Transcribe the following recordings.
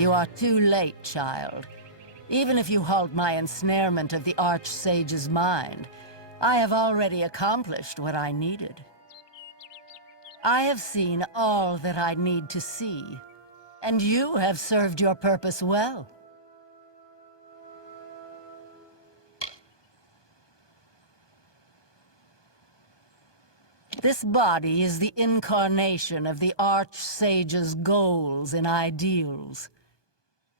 You are too late, child. Even if you halt my ensnarement of the Archsage's mind, I have already accomplished what I needed. I have seen all that I need to see, and you have served your purpose well. This body is the incarnation of the Archsage's goals and ideals.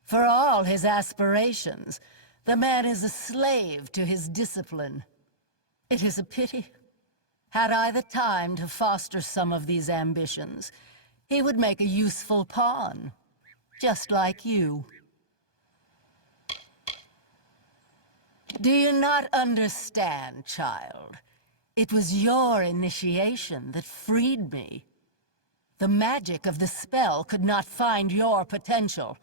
For all his aspirations, the man is a slave to his discipline. It is a pity. Had I the time to foster some of these ambitions, he would make a useful pawn, just like you. Do you not understand, child? It was your initiation that freed me. The magic of the spell could not find your potential,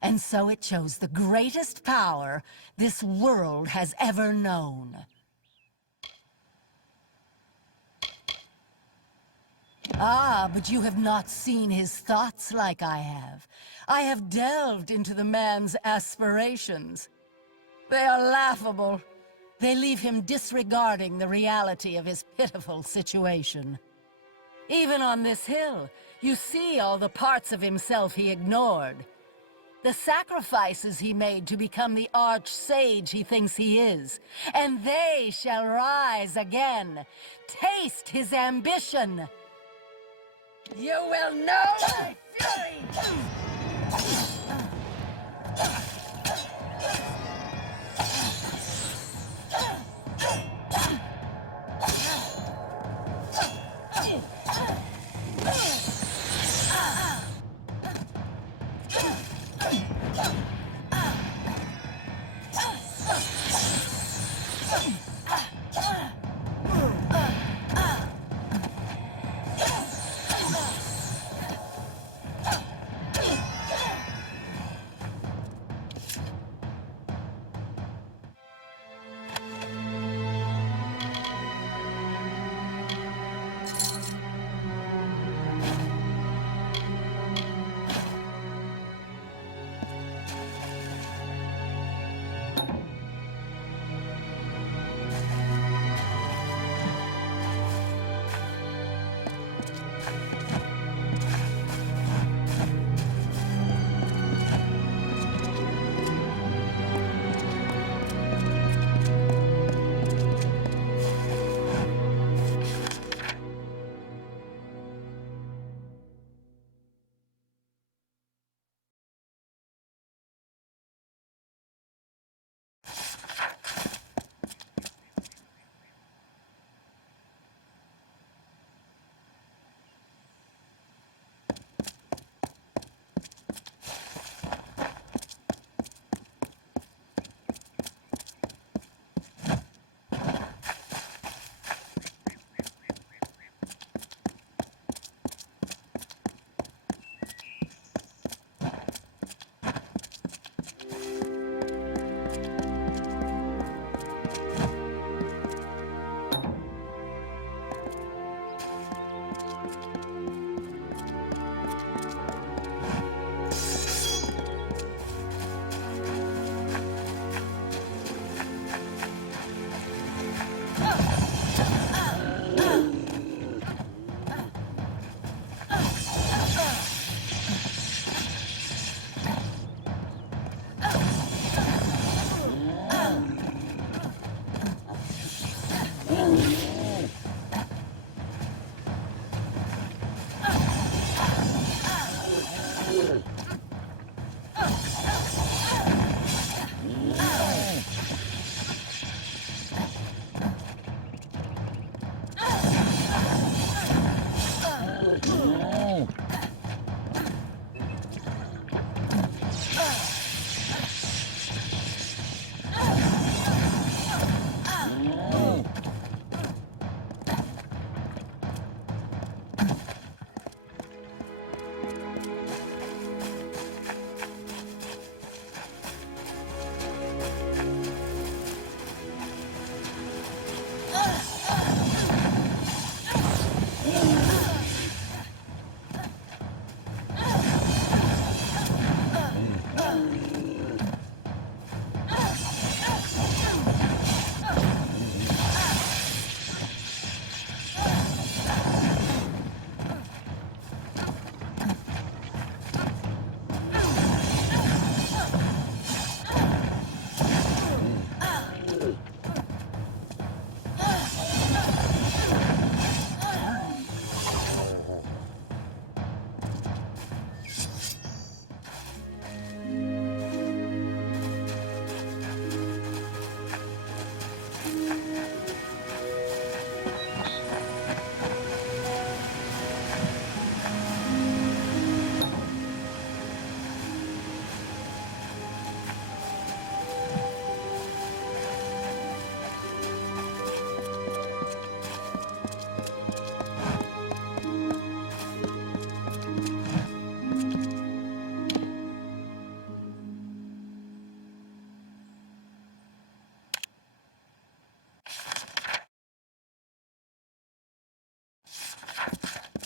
and so it chose the greatest power this world has ever known. Ah, but you have not seen his thoughts like I have. I have delved into the man's aspirations. They are laughable. They leave him disregarding the reality of his pitiful situation. Even on this hill, you see all the parts of himself he ignored. The sacrifices he made to become the Archsage he thinks he is. And they shall rise again. Taste his ambition. You will know my fury!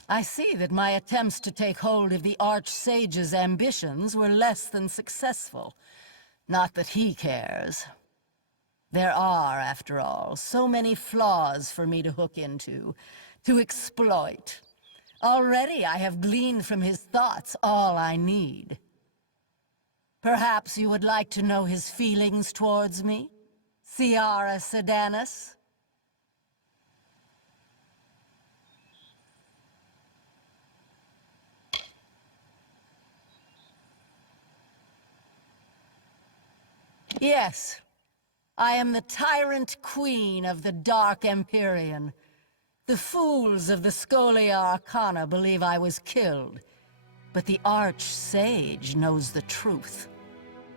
I see that my attempts to take hold of the Archsage's ambitions were less than successful. Not that he cares. There are, after all, so many flaws for me to hook into, to exploit. Already I have gleaned from his thoughts all I need. Perhaps you would like to know his feelings towards me, Ciara Sedanis? Yes. I am the tyrant queen of the Dark Empyrean. The fools of the Scholia Arcana believe I was killed, but the Arch-Sage knows the truth.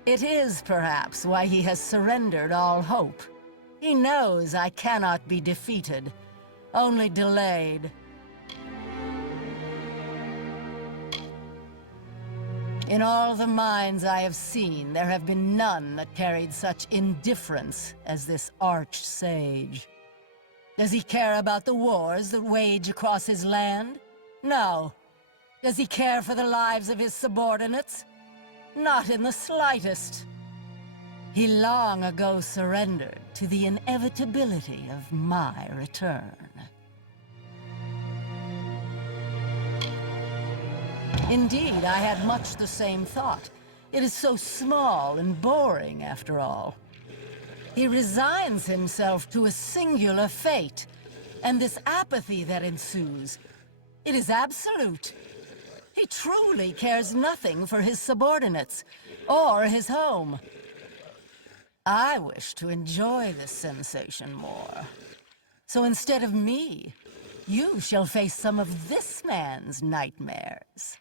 It is, perhaps, why he has surrendered all hope. He knows I cannot be defeated, only delayed. In all the minds I have seen, there have been none that carried such indifference as this Arch-Sage. Does he care about the wars that wage across his land? No. Does he care for the lives of his subordinates? Not in the slightest. He long ago surrendered to the inevitability of my return. Indeed, I had much the same thought. It is so small and boring, after all. He resigns himself to a singular fate, and this apathy that ensues, it is absolute. He truly cares nothing for his subordinates, or his home. I wish to enjoy this sensation more. So instead of me, you shall face some of this man's nightmares.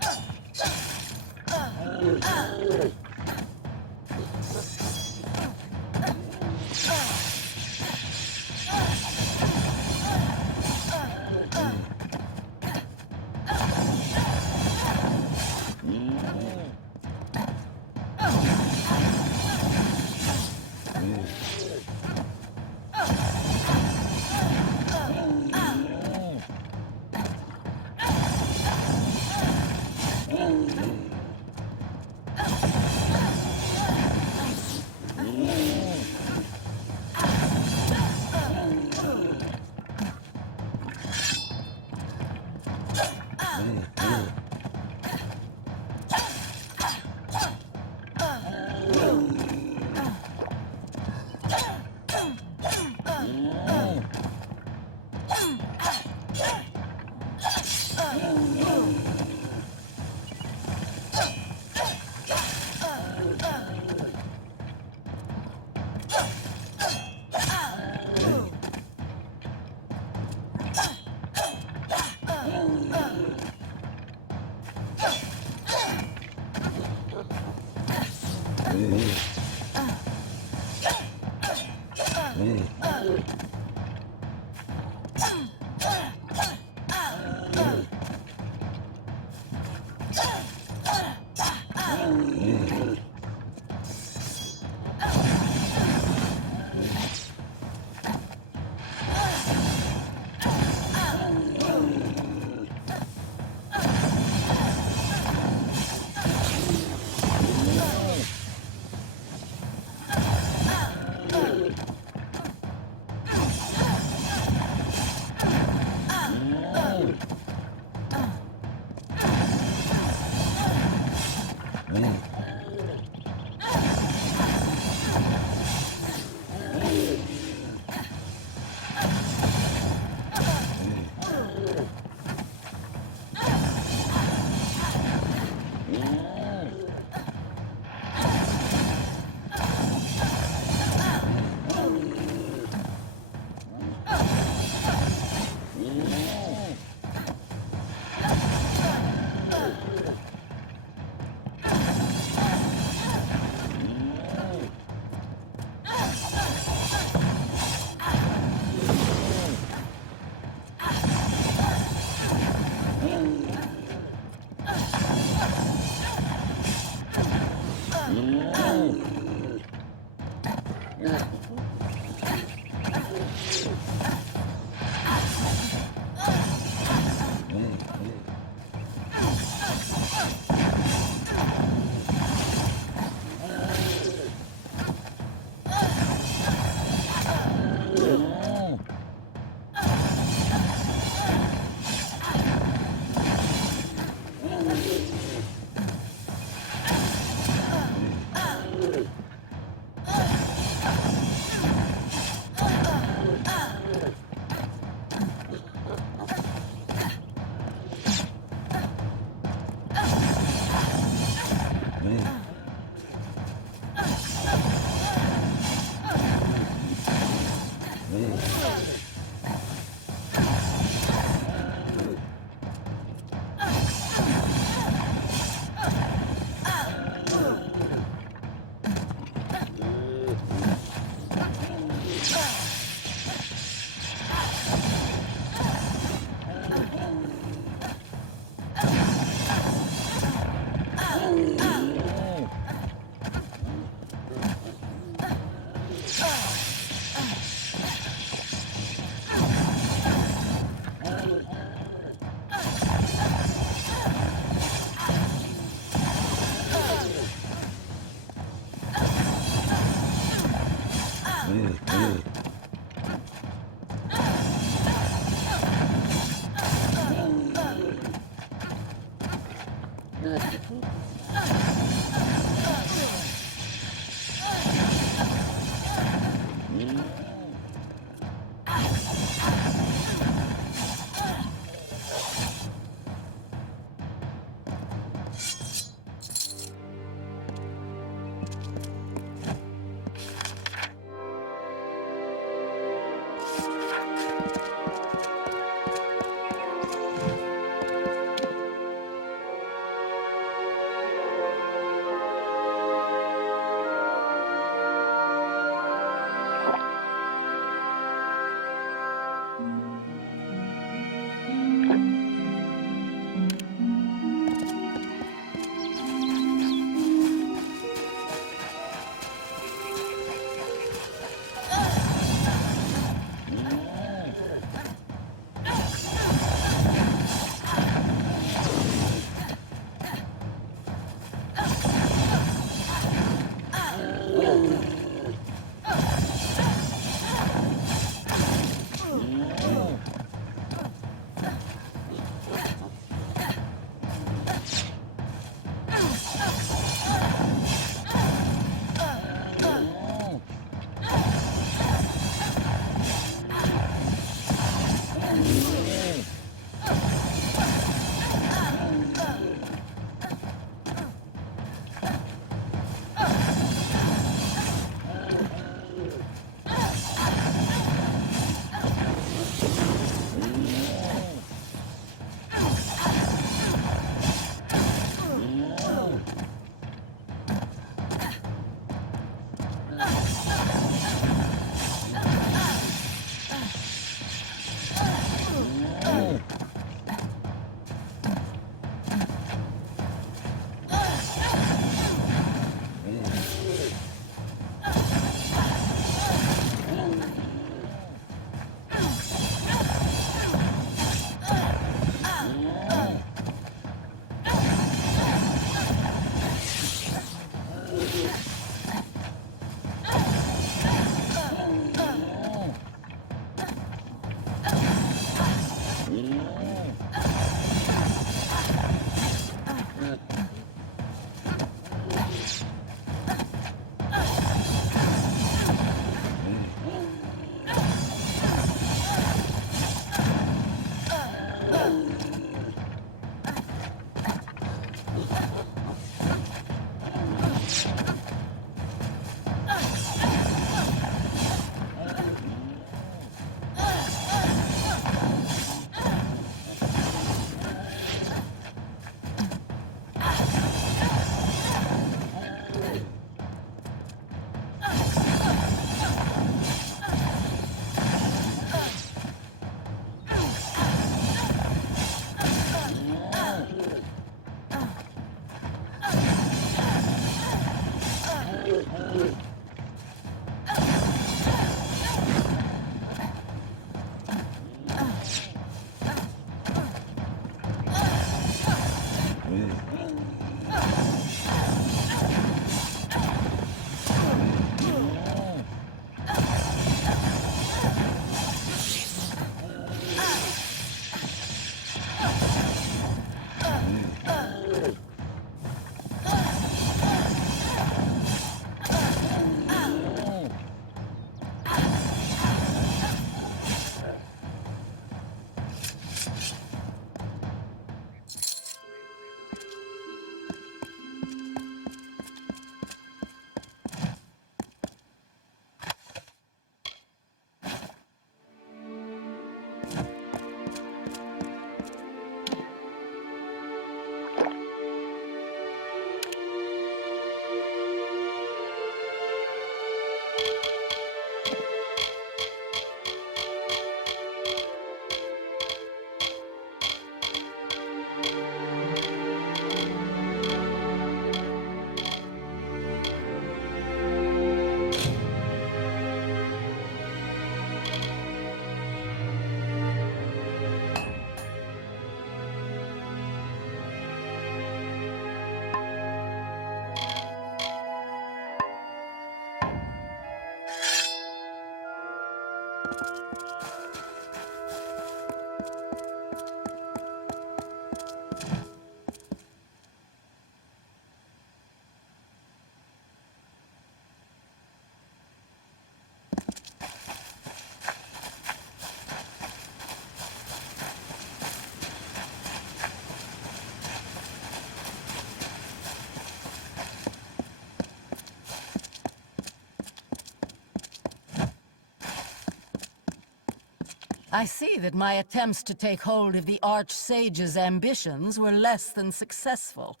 I see that my attempts to take hold of the Archsage's ambitions were less than successful.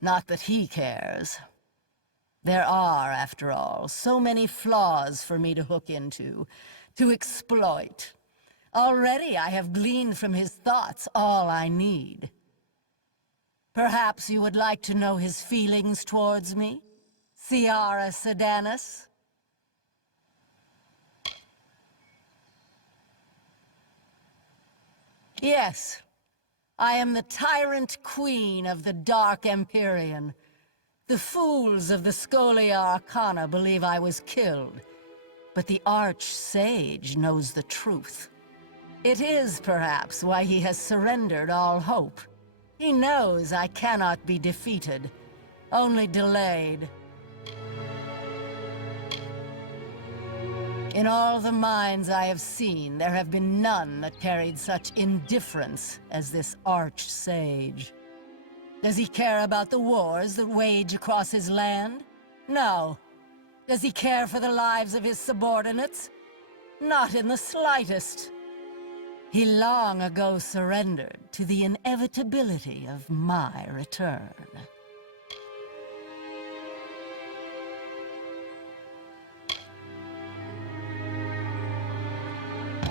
Not that he cares. There are, after all, so many flaws for me to hook into, to exploit. Already I have gleaned from his thoughts all I need. Perhaps you would like to know his feelings towards me, Ciara Sedanus? Yes, I am the tyrant queen of the Dark Empyrean. The fools of the Scholia Arcana believe I was killed, but the Archsage knows the truth. It is, perhaps, why he has surrendered all hope. He knows I cannot be defeated, only delayed. In all the minds I have seen, there have been none that carried such indifference as this Archsage. Does he care about the wars that wage across his land? No. Does he care for the lives of his subordinates? Not in the slightest. He long ago surrendered to the inevitability of my return.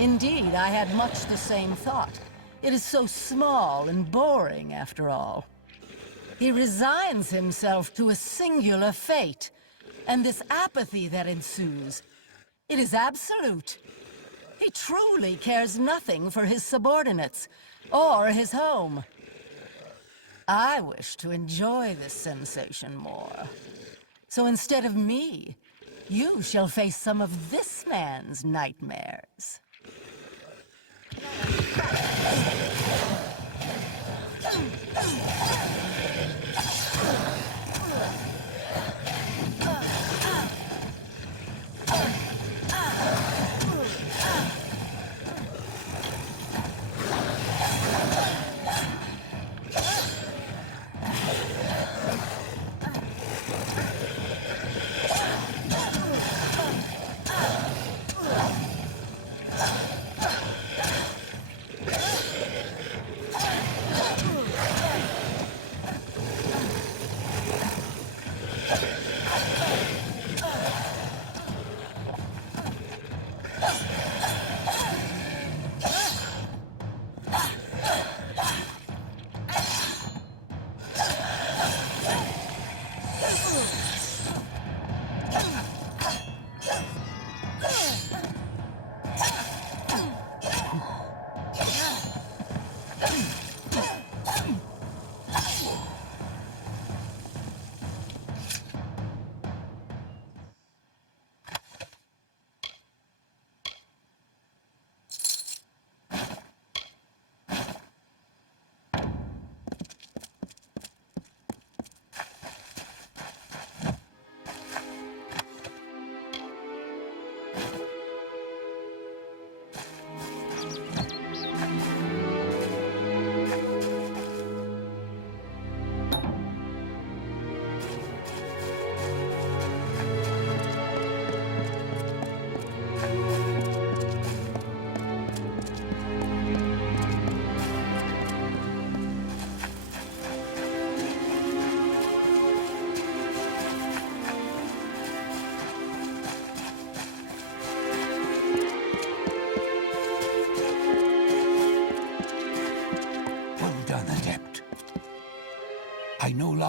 Indeed, I had much the same thought. It is so small and boring, after all. He resigns himself to a singular fate, and this apathy that ensues, it is absolute. He truly cares nothing for his subordinates, or his home. I wish to enjoy this sensation more. So instead of me, you shall face some of this man's nightmares.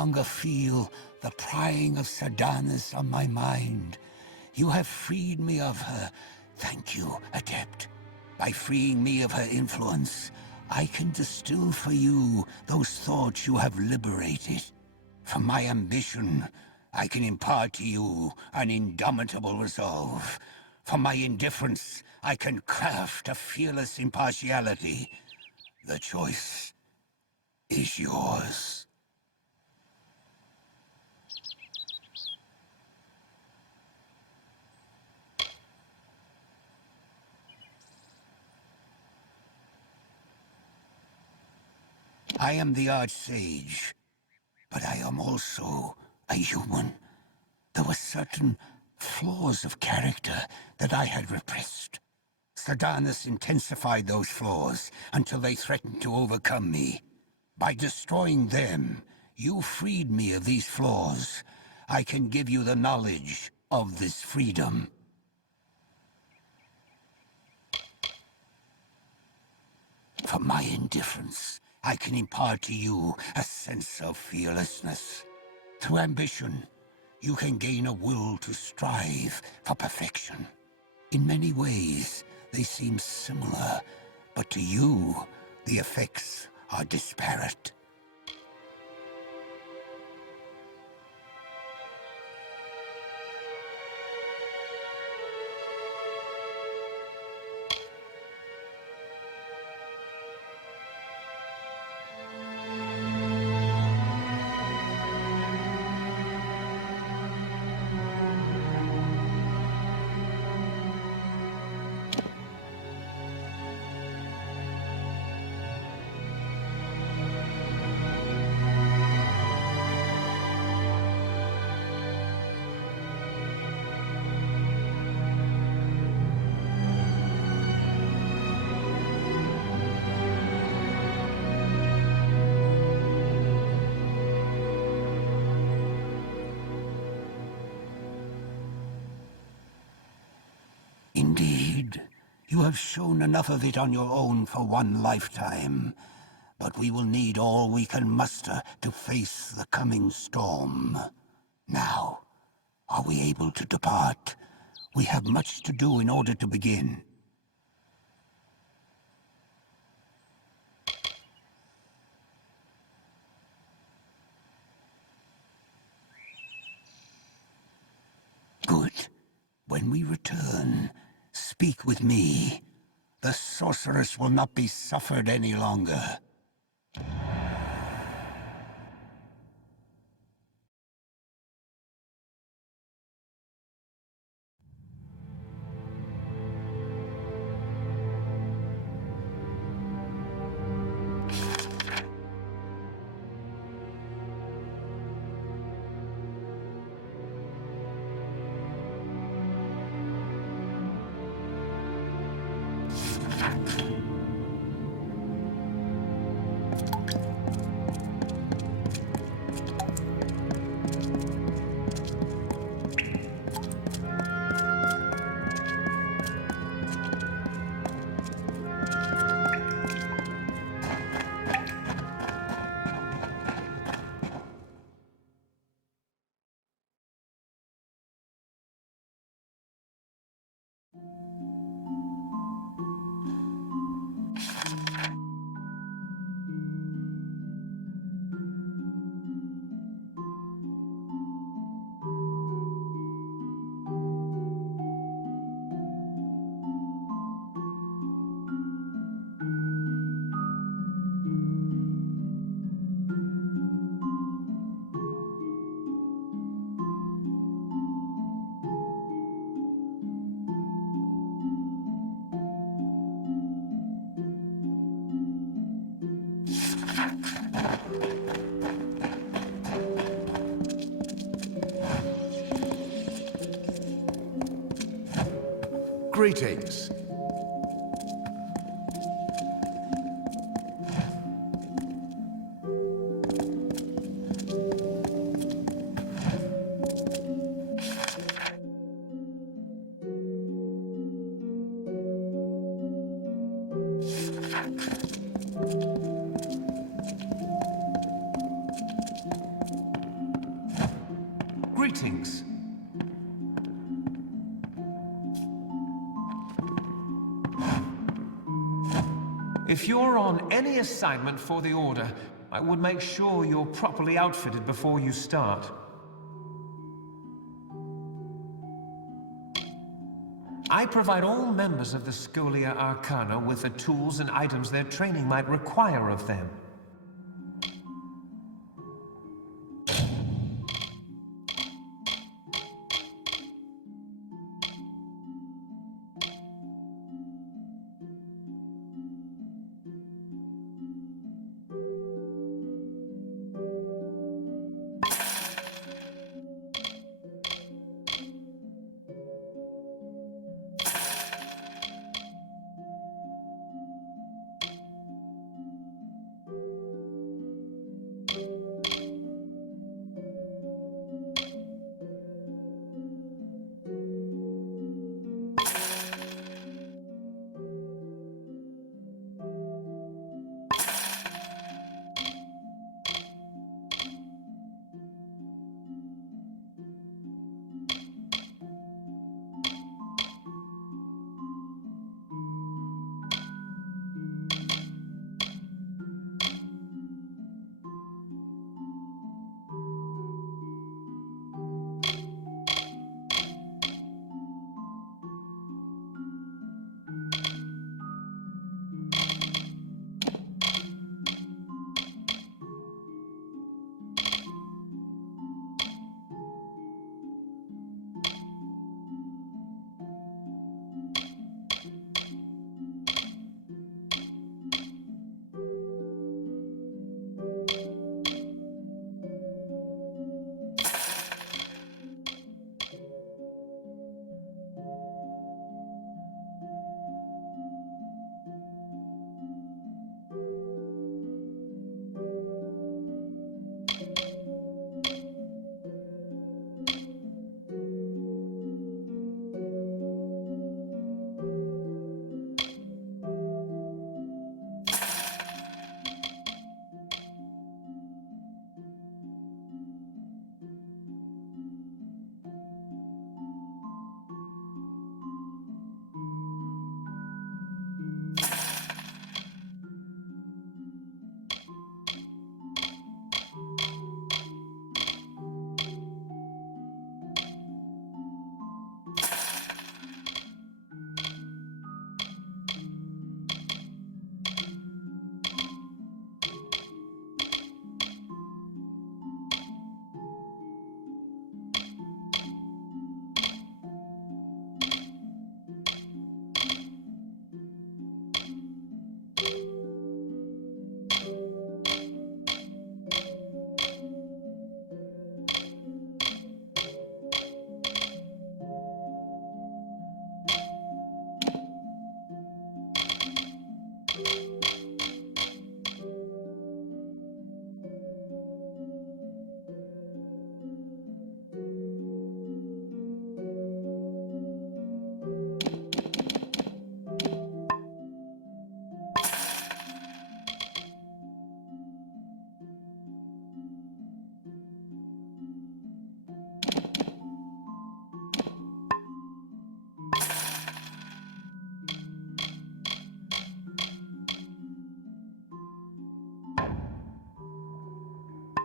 longer feel the prying of Sardanas on my mind. You have freed me of her. Thank you, Adept. By freeing me of her influence, I can distill for you those thoughts you have liberated. From my ambition, I can impart to you an indomitable resolve. From my indifference, I can craft a fearless impartiality. The choice is yours. I am the Archsage, but I am also a human. There were certain flaws of character that I had repressed. Sardanas intensified those flaws until they threatened to overcome me. By destroying them, you freed me of these flaws. I can give you the knowledge of this freedom. From my indifference, I can impart to you a sense of fearlessness. Through ambition, you can gain a will to strive for perfection. In many ways, they seem similar, but to you, the effects are disparate. Indeed, you have shown enough of it on your own for one lifetime. But we will need all we can muster to face the coming storm. Now, are we able to depart? We have much to do in order to begin. Good. When we return, speak with me. The sorceress will not be suffered any longer. Greetings. Greetings. If you're on any assignment for the Order, I would make sure you're properly outfitted before you start. I provide all members of the Scholia Arcana with the tools and items their training might require of them.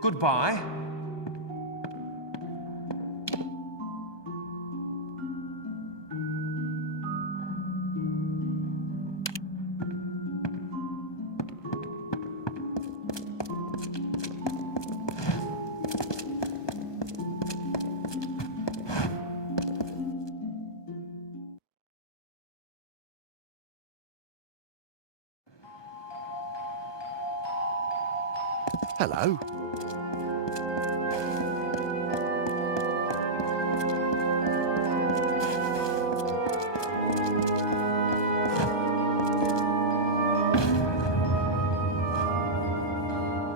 Goodbye. Hello.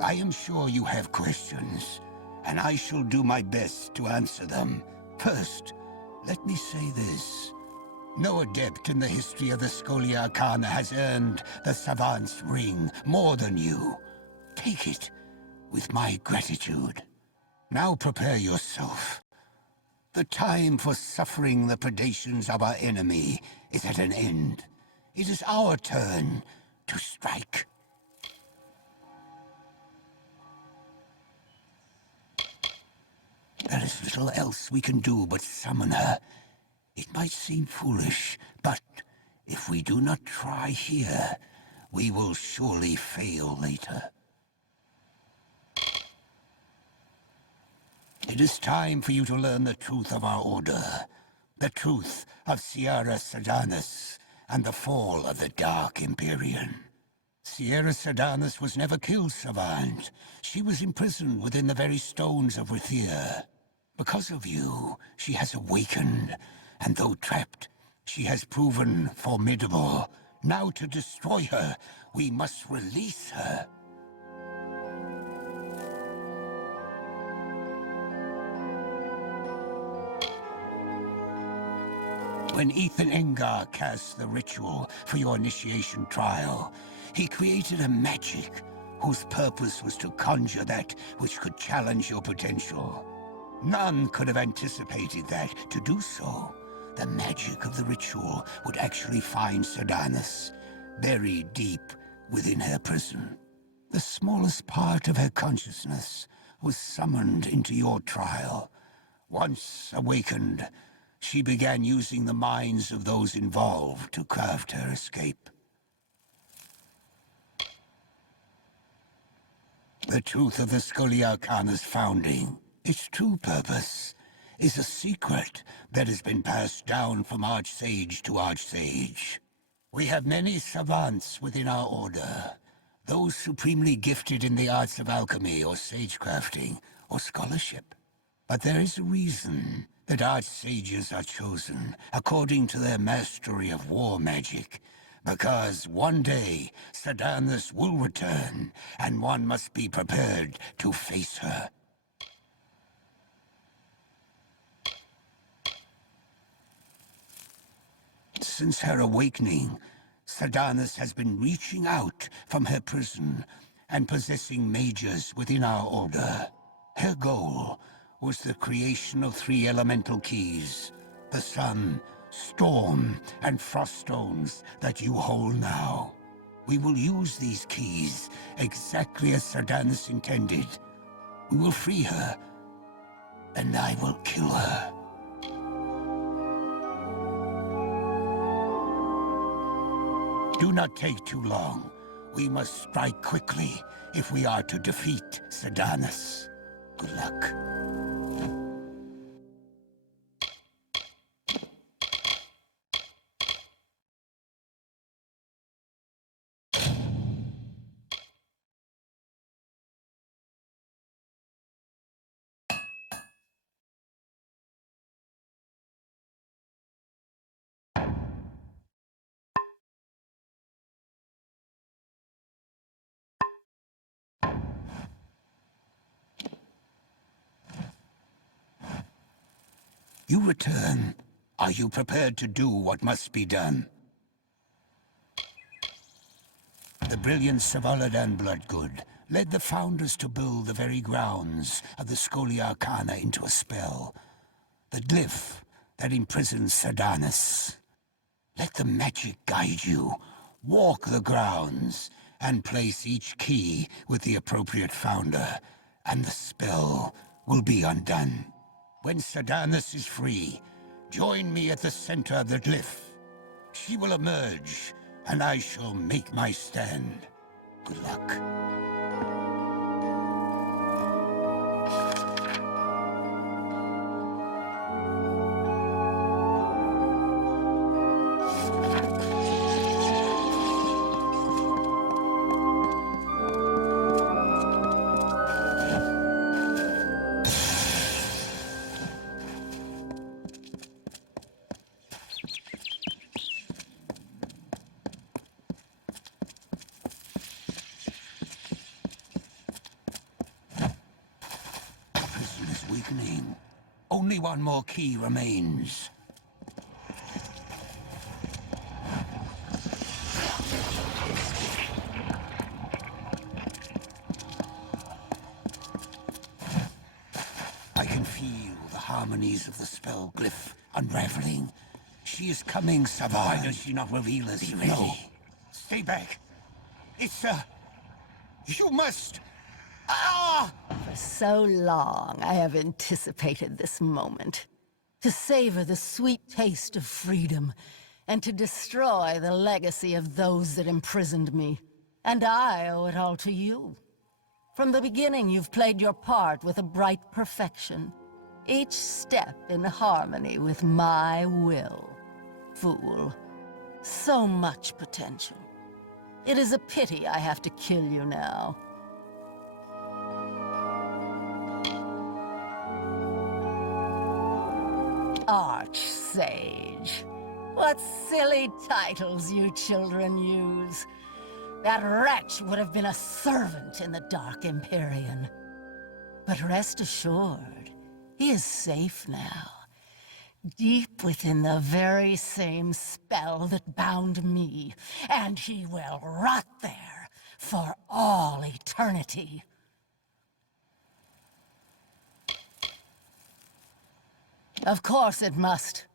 I am sure you have questions, and I shall do my best to answer them. First, let me say this. No adept in the history of the Scholia Arcana has earned the Savant's Ring more than you. Take it with my gratitude. Now prepare yourself. The time for suffering the predations of our enemy is at an end. It is our turn to strike. There is little else we can do but summon her. It might seem foolish, but if we do not try here, we will surely fail later. It is time for you to learn the truth of our order, the truth of Sierra Sedanus, and the fall of the Dark Empyrean. Sierra Sedanus was never killed, Savant. She was imprisoned within the very stones of Rithia. Because of you, she has awakened, and though trapped, she has proven formidable. Now to destroy her, we must release her. When Ethan Engar cast the ritual for your initiation trial, he created a magic whose purpose was to conjure that which could challenge your potential. None could have anticipated that, to do so, the magic of the ritual would actually find Sedanus, buried deep within her prison. The smallest part of her consciousness was summoned into your trial. Once awakened, she began using the minds of those involved to craft her escape. The truth of the Scully Arcana's founding, its true purpose, is a secret that has been passed down from Archsage to Archsage. We have many savants within our order, those supremely gifted in the arts of alchemy or sagecrafting or scholarship. But there is a reason that Archsages are chosen according to their mastery of war magic, because one day Sedanus will return, and one must be prepared to face her. Since her awakening, Sedanus has been reaching out from her prison and possessing mages within our order. Her goal was the creation of 3 elemental keys, the sun, storm, and frost stones that you hold now. We will use these keys exactly as Sedanus intended. We will free her, and I will kill her. Do not take too long. We must strike quickly if we are to defeat Sedanus. Good luck. You return. Are you prepared to do what must be done? The brilliant Savaladan Bloodgood led the founders to build the very grounds of the Scully Arcana into a spell. The glyph that imprisons Sedanus. Let the magic guide you. Walk the grounds and place each key with the appropriate founder, and the spell will be undone. When Sedanus is free, join me at the center of the glyph. She will emerge, and I shall make my stand. Good luck. Weakening. Only one more key remains. I can feel the harmony ironies of the spell glyph unraveling. She is coming, Savage. Why does she not reveal us? No. Stay back. It's, you must... Ah! For so long, I have anticipated this moment. To savor the sweet taste of freedom, and to destroy the legacy of those that imprisoned me. And I owe it all to you. From the beginning, you've played your part with a bright perfection. Each step in harmony with my will. Fool. So much potential. It is a pity I have to kill you now. Archsage. What silly titles you children use. That wretch would have been a servant in the Dark Empyrean. But rest assured, he is safe now. Deep within the very same spell that bound me, and he will rot there for all eternity. Of course it must.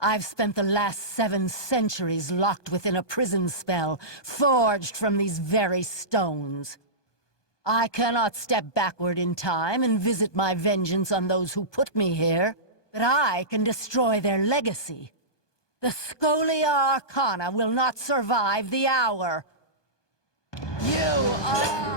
I've spent the last 7 centuries locked within a prison spell, forged from these very stones. I cannot step backward in time and visit my vengeance on those who put me here, but I can destroy their legacy. The Scholia Arcana will not survive the hour. You are...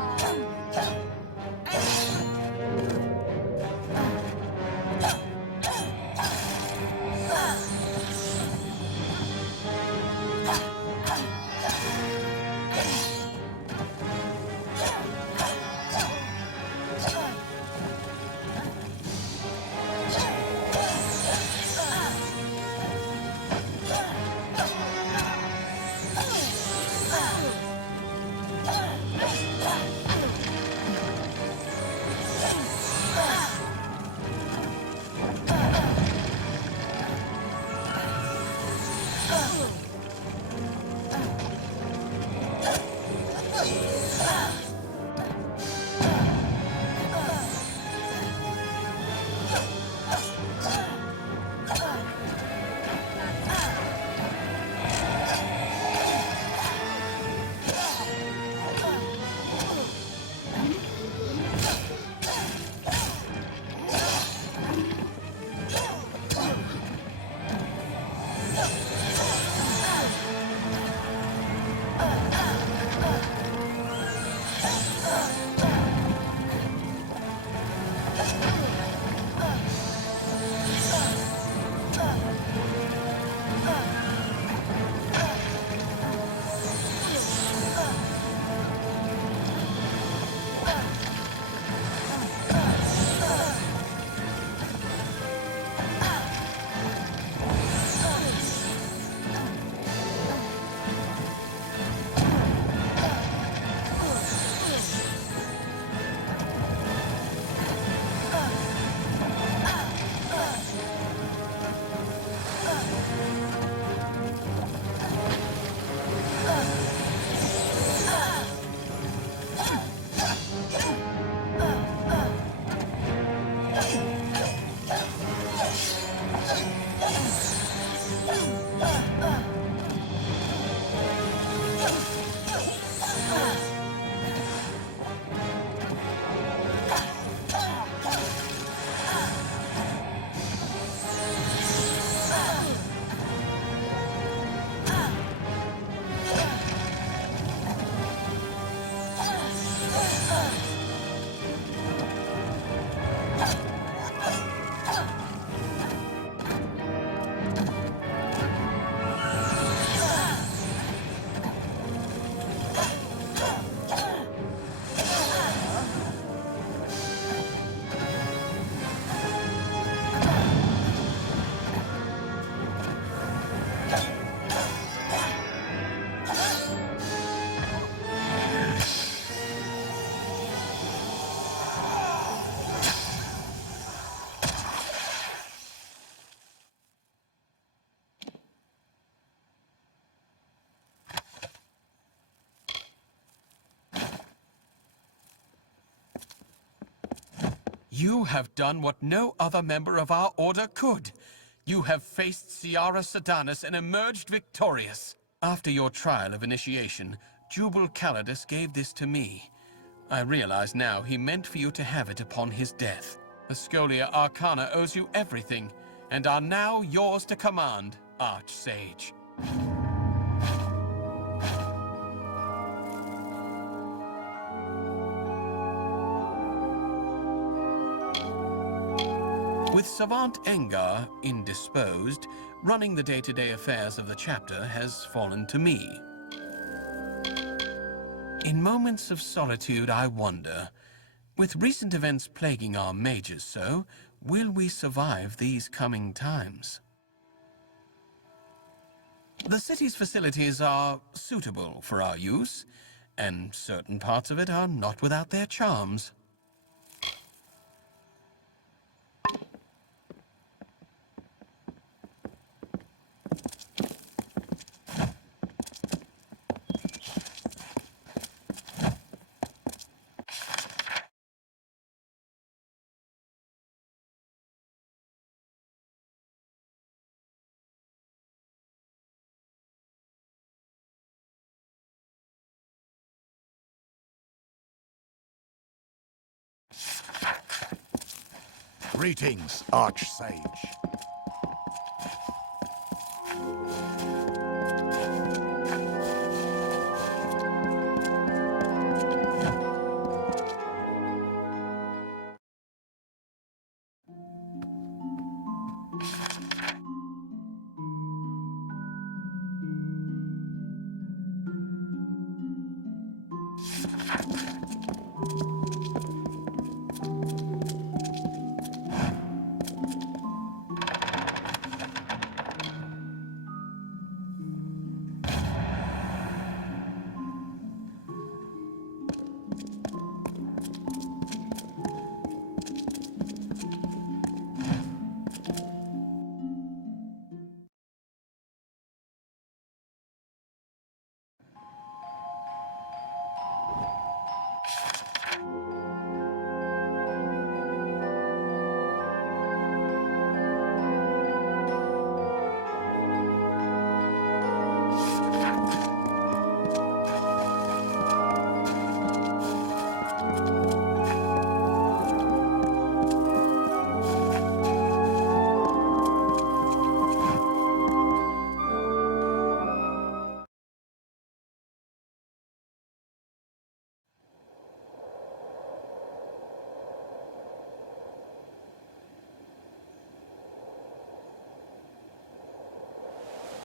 You have done what no other member of our order could. You have faced Ciara Sedanus and emerged victorious. After your trial of initiation, Jubal Calidus gave this to me. I realize now he meant for you to have it upon his death. The Scholia Arcana owes you everything, and are now yours to command, Archsage. With Savant Engar indisposed, running the day-to-day affairs of the chapter has fallen to me. In moments of solitude, I wonder, with recent events plaguing our mages so, will we survive these coming times? The city's facilities are suitable for our use, and certain parts of it are not without their charms. Greetings, Archsage.